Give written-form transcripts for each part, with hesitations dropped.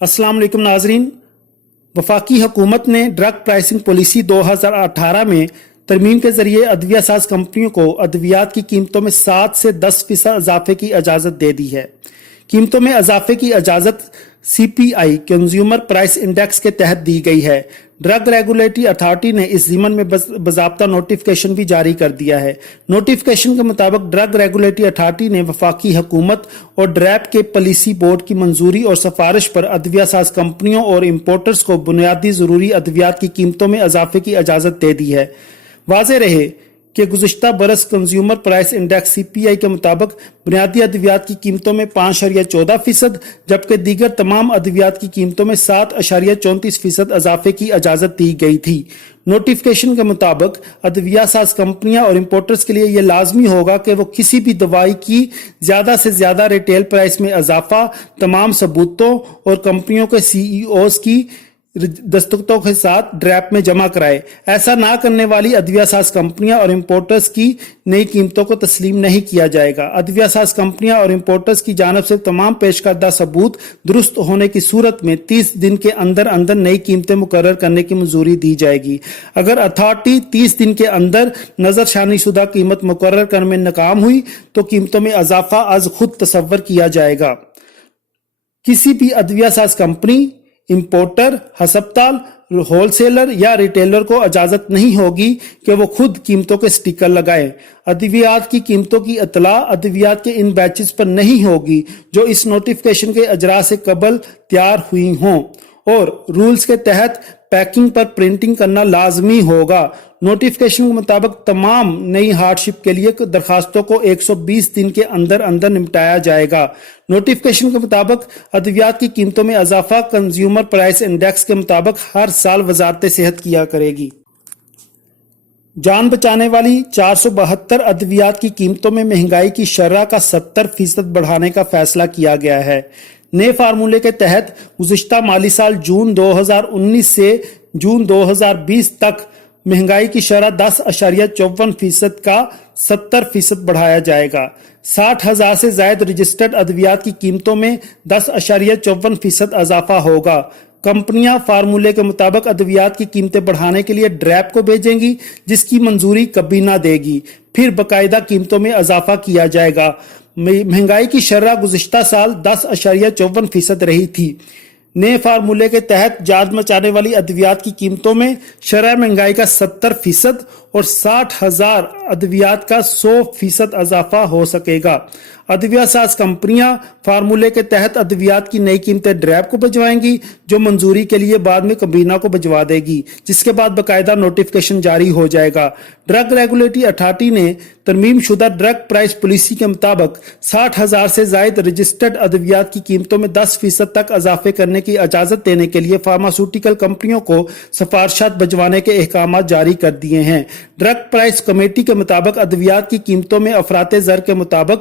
अस्सलाम वालेकुम नाजरीन। वफाकी हुकूमत ने ड्रग प्राइसिंग पॉलिसी 2018 में तरमीम के जरिए अद्विया साज कंपनियों को अद्वियात की कीमतों में 7 से 10% इजाफे की इजाज़त दे दी है। कीमतों में इजाफे की इजाज़त CPI कंज्यूमर प्राइस इंडेक्स के तहत दी गई है। ड्रग रेगुलेटरी अथॉरिटी ने इस ज़िमन में बाज़ाब्ता नोटिफिकेशन भी जारी कर दिया है। नोटिफिकेशन के मुताबिक ड्रग रेगुलेटरी अथॉरिटी ने वफाकी हुकूमत और ड्रैप के पॉलिसी बोर्ड की मंजूरी और सिफारिश पर अद्विया साज कंपनियों और इम्पोर्टर्स को बुनियादी ज़रूरी अद्वियात की कीमतों में इजाफे की इजाज़त दे दी है। वाज़ेह रहे कि गुज़िश्ता बरस कंज्यूमर प्राइस इंडेक्स CPI के मुताबिक बुनियादी अद्वियात की कीमतों में 5.14%, जबकि दीगर तमाम अद्वियात की कीमतों में 7.34% इजाफे की इजाज़त दी गई थी। नोटिफिकेशन के मुताबिक अद्विया साज कंपनियां और इम्पोर्टर्स के लिए यह लाजमी होगा कि वो किसी भी दवाई की ज़्यादा से ज़्यादा रिटेल प्राइस में इजाफा तमाम सबूतों और कंपनियों के CEOs की दस्तखतों के साथ ड्रैप में जमा कराए। ऐसा ना करने वाली अद्विया साज कंपनियां और इम्पोर्टर्स की नई कीमतों को तस्लीम नहीं किया जाएगा। अद्विया साज कंपनियां और इम्पोर्टर्स की जानिब से तमाम पेश करदा सबूत दुरुस्त होने की सूरत में 30 दिन के अंदर अंदर नई कीमतें मुकर्रर करने की मंजूरी दी जाएगी। अगर अथॉरिटी 30 दिन के अंदर नजरसानी शुदा कीमत मुकर्रर करने में नाकाम हुई तो कीमतों में इजाफा आज खुद तसव्वुर किया जाएगा। किसी भी अद्विया साज कंपनी, इंपोर्टर, हस्पताल, होलसेलर या रिटेलर को इजाजत नहीं होगी कि वो खुद कीमतों के स्टिकर लगाए। अद्वियात की कीमतों की इतला अद्वियात के इन बैचेस पर नहीं होगी जो इस नोटिफिकेशन के अजरा से कबल तैयार हुई हों, और रूल्स के तहत पैकिंग पर प्रिंटिंग करना लाजमी होगा। नोटिफिकेशन के मुताबिक तमाम नई हार्डशिप के लिए दरखास्तों को 120 दिन के अंदर अंदर निपटाया जाएगा। नोटिफिकेशन के मुताबिक अद्वियात की कीमतों में इजाफा कंज्यूमर प्राइस इंडेक्स के मुताबिक हर साल वजारत सेहत किया करेगी। जान बचाने वाली 472 अद्वियात की कीमतों में महंगाई की शरह का 70% बढ़ाने का फैसला किया गया है। नए फार्मूले के तहत गुज़िश्ता माली साल जून 2019 से जून 2020 तक महंगाई की शरह 10.54% का 70% बढ़ाया जाएगा। 60,000 से ज्यादा रजिस्टर्ड अद्वियात की कीमतों में 10.54% इजाफा होगा। कंपनियां फार्मूले के मुताबिक अद्वियात की कीमतें बढ़ाने के लिए ड्रैप को भेजेंगी, जिसकी मंजूरी कबीना देगी। फिर बाकायदा कीमतों में इजाफा किया जाएगा। महंगाई की शरह गुज़िश्ता साल 10.54% रही थी। नए फार्मूले के तहत जान मचाने वाली अद्वियात की कीमतों में शरह महंगाई का 70% और 60,000 अद्वियात का 100% इजाफा हो सकेगा। अद्विया साज कंपनियां फार्मूले के तहत अद्वियात की नई कीमतें ड्रैप को भिजवाएंगी, जो मंजूरी के लिए बाद में कबीना को भिजवा देगी, जिसके बाद बाकायदा नोटिफिकेशन जारी हो जाएगा। ड्रग रेगुलेटरी अथॉरिटी ने तरमीम शुदा ड्रग प्राइस पॉलिसी के मुताबिक 60,000 से ज्यादा रजिस्टर्ड अद्वियात की कीमतों में 10% तक इजाफे करने की इजाजत देने के लिए फार्मास्यूटिकल कंपनियों को सिफारिशात भिजवाने के अहकाम जारी कर दिए हैं। ड्रग प्राइस कमेटी के मुताबिक अद्वियात की कीमतों में अफराते ज़र के मुताबिक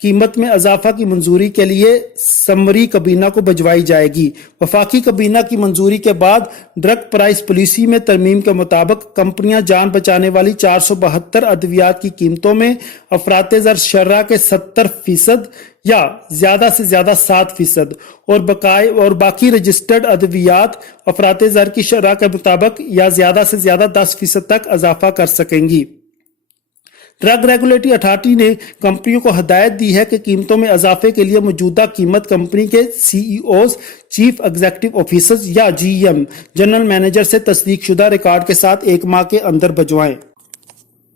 कीमत में इजाफा की मंजूरी के लिए समरी कबीना को भिजवाई जाएगी। वफाकी कबीना की मंजूरी के बाद ड्रग प्राइस पॉलिसी में तरमीम के मुताबिक कंपनियां जान बचाने वाली 472 अद्वियात की कीमतों में अफराते ज़र शरह के 70% या ज्यादा से ज्यादा 7% और बाकी रजिस्टर्ड अद्वियात अफराते ज़र की शरह के मुताबिक या ज्यादा से ज्यादा 10% तक इजाफा कर सकेंगी। ड्रग रेगुलेटरी अथॉरिटी ने कंपनियों को हदायत दी है कि कीमतों में इजाफे के लिए मौजूदा कीमत कंपनी के CEOs, चीफ एग्जीक्यूटिव ऑफिसर्स या GM जनरल मैनेजर से तस्दीक शुदा रिकॉर्ड के साथ 1 माह के अंदर भिजवाएं।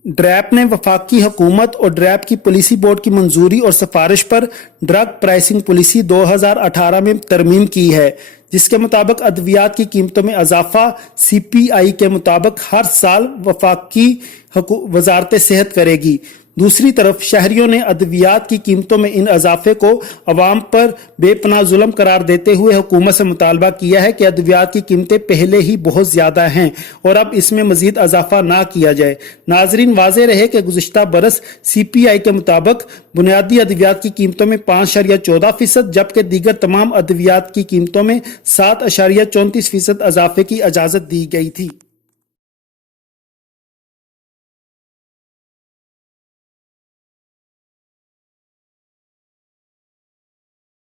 ड्रैप ने वफाकी हुकूमत और ड्रैप की पॉलिसी बोर्ड की मंजूरी और सिफारिश पर ड्रग प्राइसिंग पॉलिसी 2018 में तरमीम की है, जिसके मुताबिक अद्वियात की कीमतों में इजाफा CPI के मुताबिक हर साल वफाकी वजारत सेहत करेगी। दूसरी तरफ शहरियों ने अद्वियात की कीमतों में इन इजाफे को अवाम पर बेपनाह जुल्म करार देते हुए हुकूमत से मुतालबा किया है कि अद्वियात की कीमतें पहले ही बहुत ज्यादा हैं और अब इसमें मजीद इजाफा ना किया जाए। नाजरीन, वाज़ेह रहे कि गुज़िश्ता बरस CPI के मुताबिक बुनियादी अद्वियात की कीमतों में 5.14%, जबकि दीगर तमाम अद्वियात की कीमतों में 7.34% इजाफे की इजाजत दी गई थी।